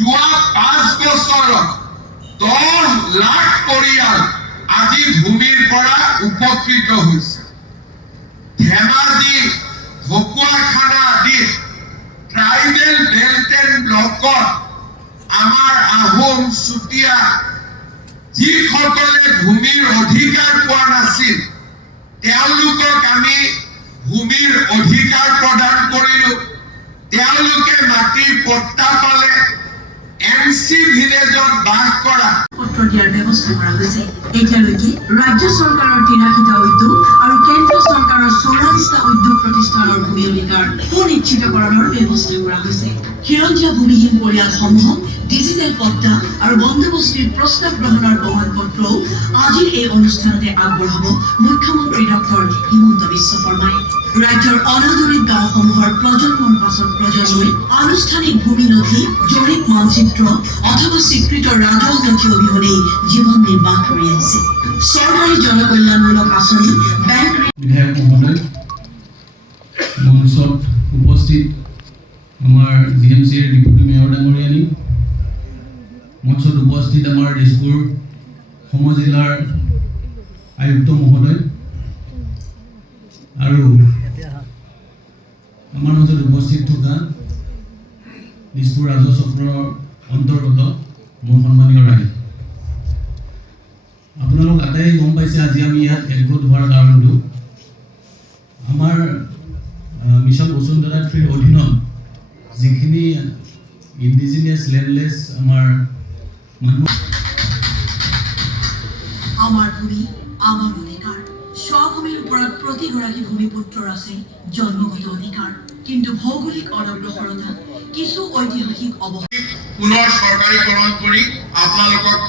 যোৱা 5 বছৰত 10 লাখ পৰিয়াল আজি ভূমিৰ পৰা উপকৃত হৈছে। ধেমাজি ঢকুৱাখানা আদি ট্ৰাইবেল বেল্ট এণ্ড ব্লকত আমাৰ আহোম চুতীয়া যিসকলে ভূমিৰ অধিকাৰ পোৱা নাছিল তেওঁলোকক আমি ভূমিৰ অধিকাৰ প্ৰদান কৰিলো। তেওঁলোকে মাটিৰ পট্টা পালে। এমসি ভিলেজত বাস কৰা পত্ৰ দিয়াৰ ব্যৱস্থা কৰা হৈছে। এতিয়ালৈকে ৰাজ্য চৰকাৰৰ 83টা উদ্যোগ আৰু কেন্দ্ৰীয় চৰকাৰৰ 44টা উদ্যোগ প্ৰতিষ্ঠানৰ ভূমি অধিকাৰ সুনিশ্চিতকৰণৰ ব্যৱস্থা কৰা হৈছে। খিলঞ্জীয়া ভূমিহীন পৰিয়ালসমূহক ডিজিটেল পট্টা আৰু বন্দোবস্তিৰ প্ৰস্তাৱ গ্ৰহণৰ প্ৰমাণপত্ৰও আজিৰ এই অনুষ্ঠানতে আগবঢ়াব মুখ্যমন্ত্ৰী ডক্টৰ হিমন্ত বিশ্ব শৰ্মাই। ৰাজ্যৰ অনাদৰিত গাঁওসমূহৰ প্ৰজন্মৰ পাছত প্ৰজন্মই আনুষ্ঠানিক ভূমি নথি, জৰীপ মানচিত্ৰ অথবা স্বীকৃত ৰাজহ নথি অবিহনে জীৱন নিৰ্বাহ কৰি আহিছে। চৰকাৰী জনকল্যাণমূলক আঁচনি, বেংক বিধায়ক মহোদয়, মঞ্চত উপস্থিত আমাৰ জিএমচিৰ ডিপুটি মেয়ৰ ডাঙৰীয়ানী, মঞ্চত উপস্থিত আমাৰ দিছপুৰ সমজিলাৰ আয়ুক্ত মহোদয় আৰু আমাৰ মাজত উপস্থিত থকা দিছপুৰ ৰাজহ চক্ৰৰ অন্তৰ্গত মোৰ সন্মানীয় ৰাইজ, আপোনালোক আটাই গম পাইছে আজি আমি ইয়াত একগোট হোৱাৰ কাৰণটো আমাৰ মিছন বসুন্ধৰা 3ৰ অধীনত যিখিনি ইণ্ডিজিনিয়াছ লেণ্ডলেছ আমাৰ মানুহ আমাৰ ভূমি আমাৰ অধিকাৰ। স্বভূমিৰ ওপৰত প্ৰতিগৰাকী ভূমিপুত্ৰৰ আছে জন্মগত অধিকাৰ, কিন্তু ভৌগোলিক অনগ্ৰসৰতা কিছু ঐতিহাসিক পুনৰ চৰকাৰীকৰণ কৰি আপোনালোকক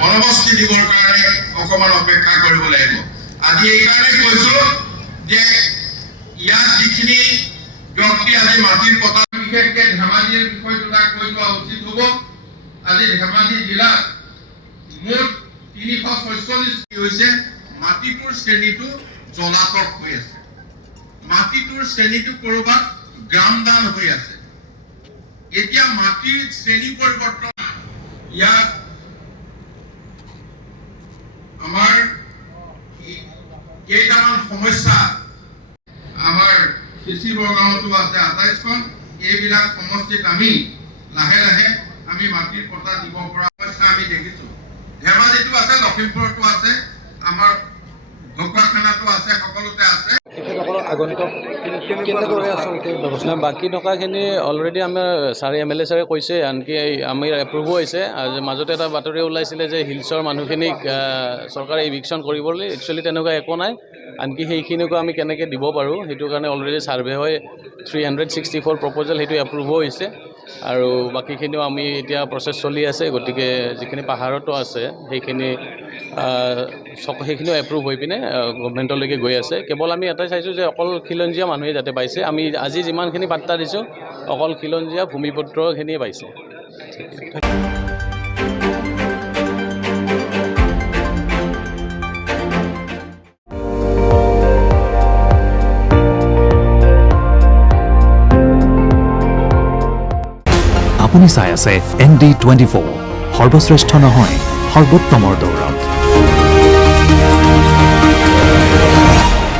বনবস্তি দিবৰ কাৰণে অকমান অপেক্ষা কৰিব লাগিব। আজি এইকাৰণে কৈছো যে ইয়াত যিখিনি ব্যক্তি আজি মাটিৰ পতা বিশেষকৈ ধেমাজিৰ বিষয়টোটা কৈ লোৱা উচিত হ'ব। আজি ধেমাজি জিলাত মুঠ 346 হৈছে মাটিটোৰ শ্ৰেণীটো জলাতক হৈ আছে। মাটিটোৰ শ্ৰেণীটো কৰবাত গ্ৰামদান হৈ আছে। এতিয়া মাটিৰ শ্ৰেণী পৰিৱৰ্তন ইয়াত আমাৰ কেইটামান সমস্যা আমাৰ চিচি বৰগাঁৱতো আছে 28খন। এইবিলাক সমষ্টিত আমি লাহে লাহে আমি মাটিৰ পট্টা দিব পৰা সমস্যা আমি দেখিছো। ধেমাজিতো আছে, লখিমপুৰতো আছে, আমাৰ ঢকুৱাখানাতো আছে, সকলোতে আছে। বাকী টকাখিনি অলৰেডি আমাৰ ছাৰে MLA ছাৰে কৈছে, আনকি আমি এপ্ৰুভো হৈছে। মাজতে এটা বাতৰি ওলাইছিলে যে হিলছৰ মানুহখিনিক চৰকাৰে ইভিকশ্যন কৰিবলৈ, একচুৱেলি তেনেকুৱা একো নাই। আনকি সেইখিনিকো আমি কেনেকৈ দিব পাৰোঁ সেইটো কাৰণে অলৰেডি ছাৰ্ভে হৈ 364 প্ৰপ'জেল সেইটো এপ্ৰুভো হৈছে। আৰু বাকীখিনিও আমি এতিয়া প্ৰচেছ চলি আছে। গতিকে যিখিনি পাহাৰতো আছে সেইখিনিও এপ্ৰুভ হৈ পিনে গভৰ্ণমেণ্টলৈকে গৈ আছে। কেৱল আমি এটাই চাইছোঁ যে অকল খিলঞ্জীয়া মানুহে যাতে পাইছে। আমি আজি যিমানখিনি বাৰ্তা দিছোঁ অকল খিলঞ্জীয়া ভূমিপুত্ৰখিনিয়ে পাইছে। আপুনি চাই আছে ND24, সৰ্বশ্ৰেষ্ঠ নহয় সৰ্বোত্তমৰ দৌৰত।